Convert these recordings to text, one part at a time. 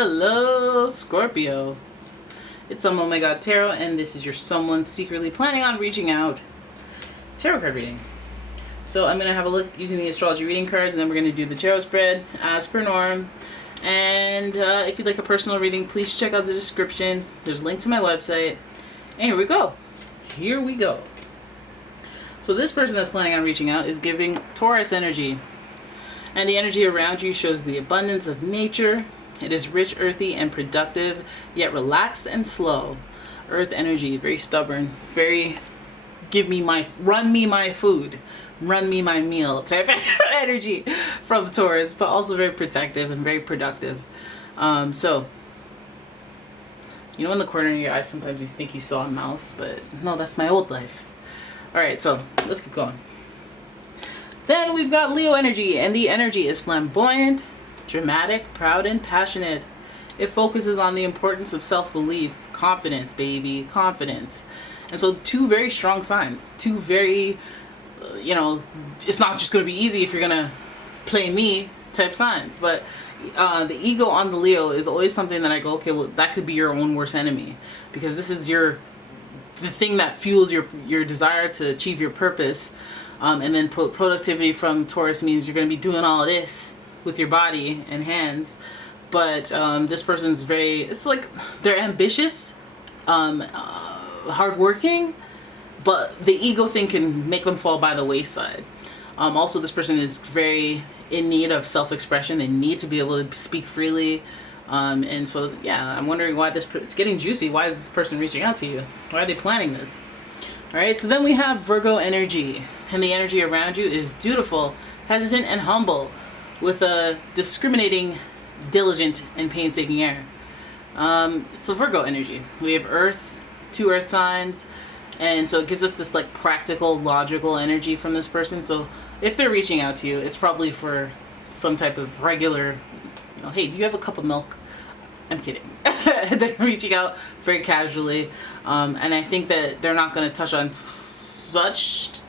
Hello, Scorpio. It's umomgtarot, and this is your someone secretly planning on reaching out tarot card reading. So I'm going to have a look using the astrology reading cards, and then we're going to do the tarot spread as per norm. And if you'd like a personal reading, please check out the description. There's a link to my website. And here we go. Here we go. So this person that's planning on reaching out is giving Taurus energy. And the energy around you shows the abundance of nature. It is rich, earthy, and productive, yet relaxed and slow. Earth energy, very stubborn, very run me my food, run me my meal type of energy from Taurus, but also very protective and very productive. So, you know, in the corner of your eye, sometimes you think you saw a mouse, but no, that's my old life. All right, so let's keep going. Then we've got Leo energy, and the energy is flamboyant, dramatic, proud, and passionate. It focuses on the importance of self-belief, confidence, baby, confidence. And so two very strong signs, two very, it's not just going to be easy if you're going to play me type signs. But the ego on the Leo is always something that I go, okay, well, that could be your own worst enemy. Because this is the thing that fuels your desire to achieve your purpose. And then productivity from Taurus means you're going to be doing all of this with your body and hands. But this person's it's like they're ambitious, hardworking, but the ego thing can make them fall by the wayside. Also, this person is very in need of self-expression. They need to be able to speak freely. And so, yeah, I'm wondering why it's getting juicy. Why is this person reaching out to you? Why are they planning this? All right, so then we have Virgo energy. And the energy around you is dutiful, hesitant, and humble, with a discriminating, diligent, and painstaking air. So Virgo energy. We have Earth, 2 Earth signs, and so it gives us this like practical, logical energy from this person. So if they're reaching out to you, it's probably for some type of regular, hey, do you have a cup of milk? I'm kidding. They're reaching out very casually, and I think that they're not going to touch on such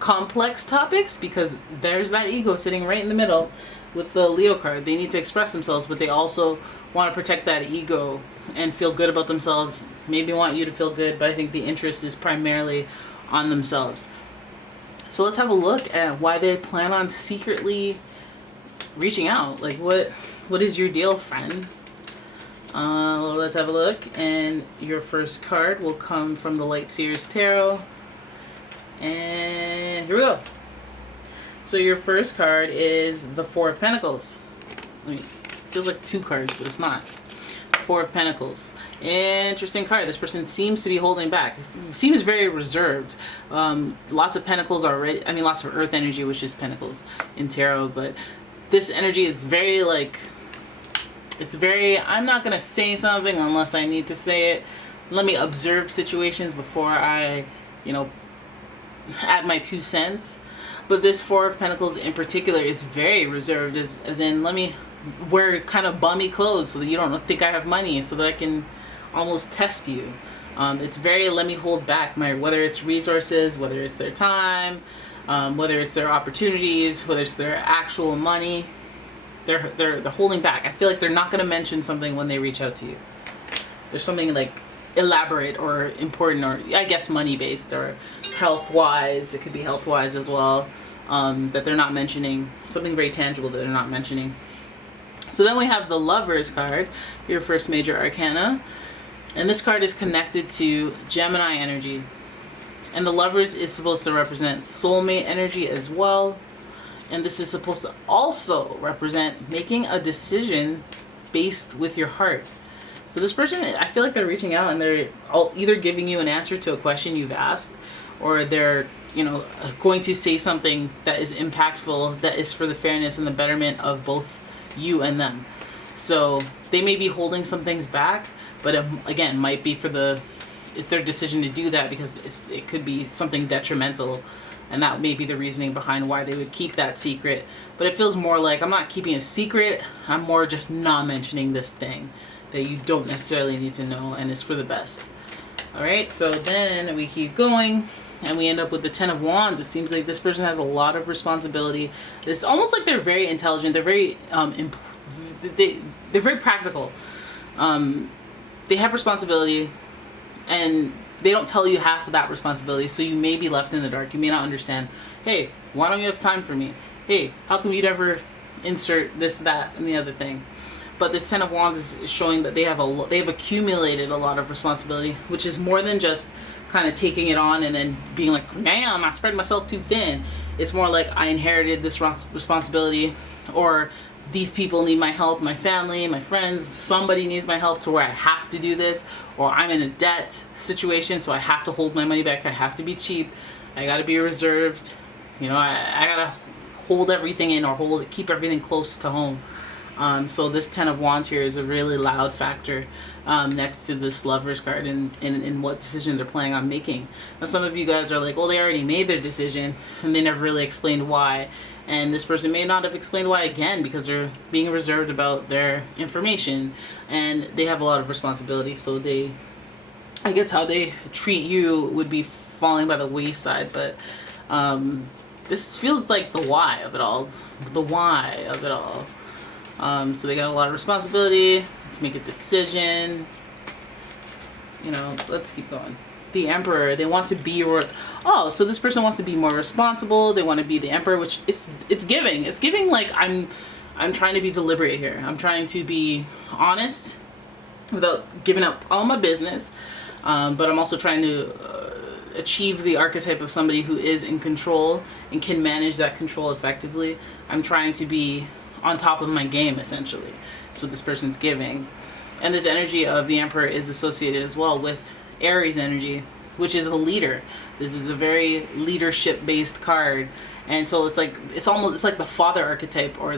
complex topics because there's that ego sitting right in the middle with the Leo card. They need to express themselves, but they also want to protect that ego and feel good about themselves. Maybe want you to feel good, but I think the interest is primarily on themselves. So let's have a look at why they plan on secretly reaching out. Like, what is your deal, friend? Let's have a look, and your first card will come from the Light Seers Tarot. And here we go. So your first card is the 4 of Pentacles. It feels like 2 cards, but it's not. 4 of Pentacles. Interesting card. This person seems to be holding back. It seems very reserved. Lots of Pentacles already. I mean, lots of Earth energy, which is Pentacles in Tarot. But this energy is very I'm not going to say something unless I need to say it. Let me observe situations before I, add my 2 cents. But this 4 of Pentacles in particular is very reserved, as in, let me wear kind of bummy clothes so that you don't think I have money, so that I can almost test you. It's very, let me hold back whether it's resources, whether it's their time, whether it's their opportunities, whether it's their actual money. They're holding back. I feel like they're not going to mention something when they reach out to you. There's something like elaborate or important, or I guess money based or health wise. It could be health wise as well, that they're not mentioning. Something very tangible that they're not mentioning. So then we have the Lovers card, your first major arcana, and this card is connected to Gemini energy, and the Lovers is supposed to represent soulmate energy as well. And this is supposed to also represent making a decision based with your heart. So this person, I feel like they're reaching out and they're either giving you an answer to a question you've asked, or they're, going to say something that is impactful, that is for the fairness and the betterment of both you and them. So they may be holding some things back, but again, might be it's their decision to do that because it could be something detrimental. And that may be the reasoning behind why they would keep that secret. But it feels more like I'm not keeping a secret. I'm more just not mentioning this thing that you don't necessarily need to know, and it's for the best. All right, so then we keep going, and we end up with the 10 of Wands. It seems like this person has a lot of responsibility. It's almost like they're very intelligent. They're very they're very practical. They have responsibility, and they don't tell you half of that responsibility, so you may be left in the dark. You may not understand. Hey, why don't you have time for me? Hey, how come you never insert this, that, and the other thing? But this Ten of Wands is showing that they have accumulated a lot of responsibility, which is more than just kind of taking it on and then being like, damn, I spread myself too thin. It's more like I inherited this responsibility, or these people need my help, my family, my friends, somebody needs my help to where I have to do this, or I'm in a debt situation, so I have to hold my money back, I have to be cheap, I gotta be reserved, you know, I gotta hold everything in, or keep everything close to home. So this Ten of Wands here is a really loud factor next to this Lovers card in what decision they're planning on making. Now some of you guys are like, well, they already made their decision and they never really explained why. And this person may not have explained why again, because they're being reserved about their information and they have a lot of responsibility. So I guess how they treat you would be falling by the wayside. But this feels like the why of it all. The why of it all. So they got a lot of responsibility. Let's make a decision. You know, let's keep going. The Emperor, they want to be, so this person wants to be more responsible. They want to be the Emperor, which it's giving like I'm trying to be deliberate here. I'm trying to be honest without giving up all my business, but I'm also trying to achieve the archetype of somebody who is in control and can manage that control effectively. I'm trying to be on top of my game, essentially. That's what this person's giving. And this energy of the Emperor is associated as well with Aries energy, which is a leader. This is a very leadership based card, and so it's like the father archetype, or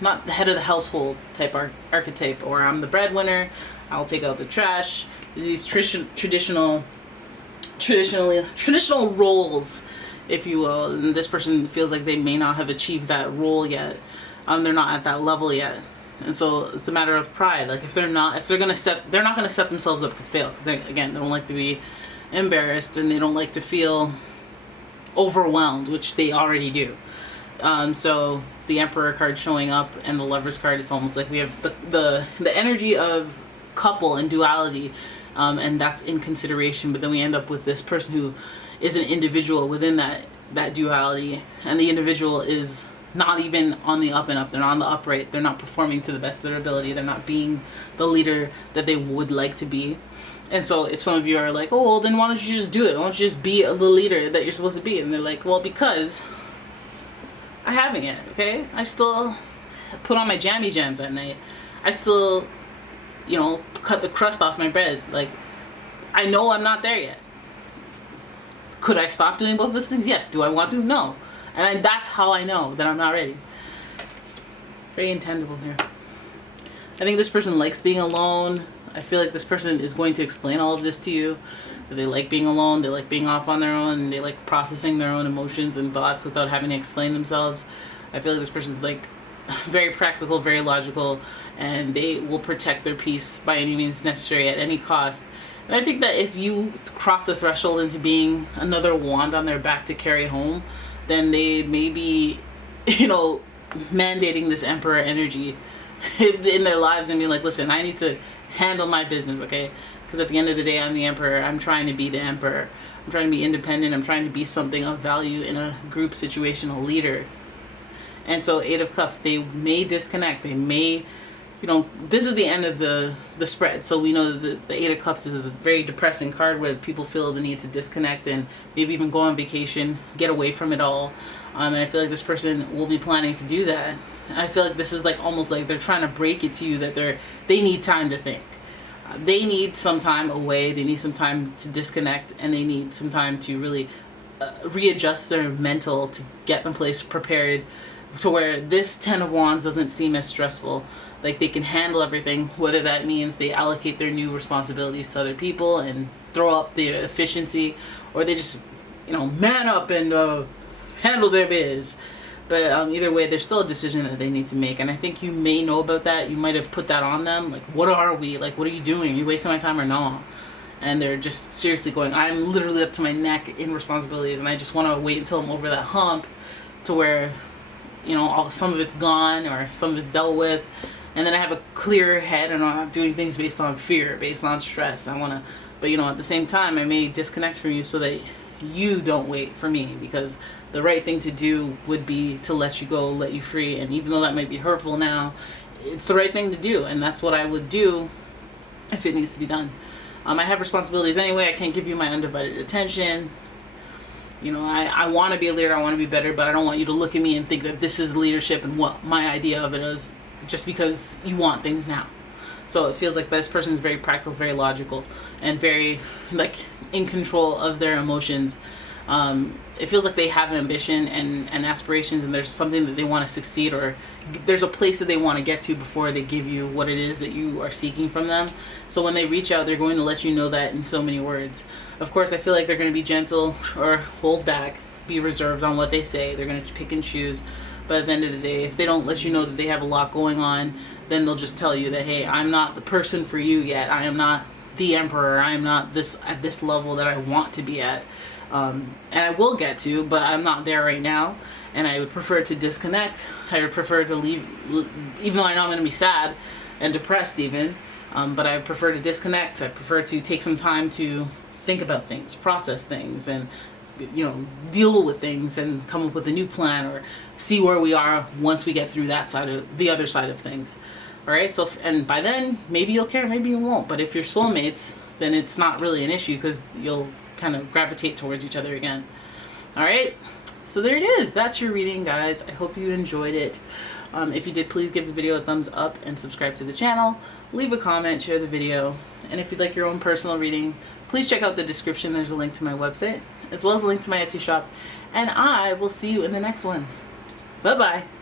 not the head of the household type archetype, or I'm the breadwinner, I'll take out the trash. These traditional roles, if you will. And this person feels like they may not have achieved that role yet. They're not at that level yet. And so it's a matter of pride. Like they're not gonna set themselves up to fail, because they don't like to be embarrassed and they don't like to feel overwhelmed, which they already do. So the Emperor card showing up and the Lovers card, it's almost like we have the energy of couple and duality, and that's in consideration. But then we end up with this person who is an individual within that duality, and the individual is not even on the up and up. They're not on the upright. They're not performing to the best of their ability. They're not being the leader that they would like to be. And so if some of you are like, oh, well, then why don't you just do it? Why don't you just be the leader that you're supposed to be? And they're like, well, because I haven't yet, okay? I still put on my jammy jams at night. I still, cut the crust off my bread. Like, I know I'm not there yet. Could I stop doing both those things? Yes. Do I want to? No. And that's how I know that I'm not ready. Very intangible here. I think this person likes being alone. I feel like this person is going to explain all of this to you. They like being alone. They like being off on their own. And they like processing their own emotions and thoughts without having to explain themselves. I feel like this person's like very practical, very logical, and they will protect their peace by any means necessary at any cost. And I think that if you cross the threshold into being another wand on their back to carry home, then they may be, mandating this Emperor energy in their lives and be like, listen, I need to handle my business, okay? Because at the end of the day, I'm the Emperor. I'm trying to be the Emperor. I'm trying to be independent. I'm trying to be something of value in a group situation, a leader. And so Eight of Cups, they may disconnect. They may, this is the end of the spread. So we know that the Eight of Cups is a very depressing card where people feel the need to disconnect and maybe even go on vacation, get away from it all. And I feel like this person will be planning to do that. I feel like this is like almost like they're trying to break it to you that they need time to think. They need some time away. They need some time to disconnect, and they need some time to really readjust their mental to get them prepared to where this Ten of Wands doesn't seem as stressful. Like they can handle everything, whether that means they allocate their new responsibilities to other people and throw up their efficiency, or they just, man up and handle their biz. But either way, there's still a decision that they need to make. And I think you may know about that. You might have put that on them. Like, what are we? Like, what are you doing? Are you wasting my time or no? And they're just seriously going, I'm literally up to my neck in responsibilities. And I just want to wait until I'm over that hump to where, some of it's gone or some of it's dealt with. And then I have a clear head and I'm not doing things based on fear, based on stress. But at the same time, I may disconnect from you so that you don't wait for me, because the right thing to do would be to let you go, let you free. And even though that might be hurtful now, it's the right thing to do. And that's what I would do if it needs to be done. I have responsibilities anyway. I can't give you my undivided attention. I want to be a leader. I want to be better, but I don't want you to look at me and think that this is leadership and what my idea of it is, just because you want things now. So it feels like this person is very practical, very logical, and very in control of their emotions. It feels like they have ambition and aspirations, and there's something that they want to succeed, or there's a place that they want to get to before they give you what it is that you are seeking from them. So when they reach out, they're going to let you know that in so many words. Of course, I feel like they're going to be gentle or hold back, be reserved on what they say. They're going to pick and choose. But at the end of the day, if they don't let you know that they have a lot going on, then they'll just tell you that, hey, I'm not the person for you yet. I am not the emperor. I am not at this level that I want to be at. And I will get to, but I'm not there right now. And I would prefer to disconnect. I would prefer to leave, even though I know I'm going to be sad and depressed even. But I prefer to disconnect. I prefer to take some time to think about things, process things, and deal with things and come up with a new plan, or see where we are once we get through the other side of things. All right. So, and by then, maybe you'll care, maybe you won't. But if you're soulmates, then it's not really an issue, because you'll kind of gravitate towards each other again. All right. So there it is. That's your reading, guys. I hope you enjoyed it. If you did, please give the video a thumbs up and subscribe to the channel. Leave a comment, share the video. And if you'd like your own personal reading, please check out the description. There's a link to my website, as well as a link to my Etsy shop. And I will see you in the next one. Bye-bye.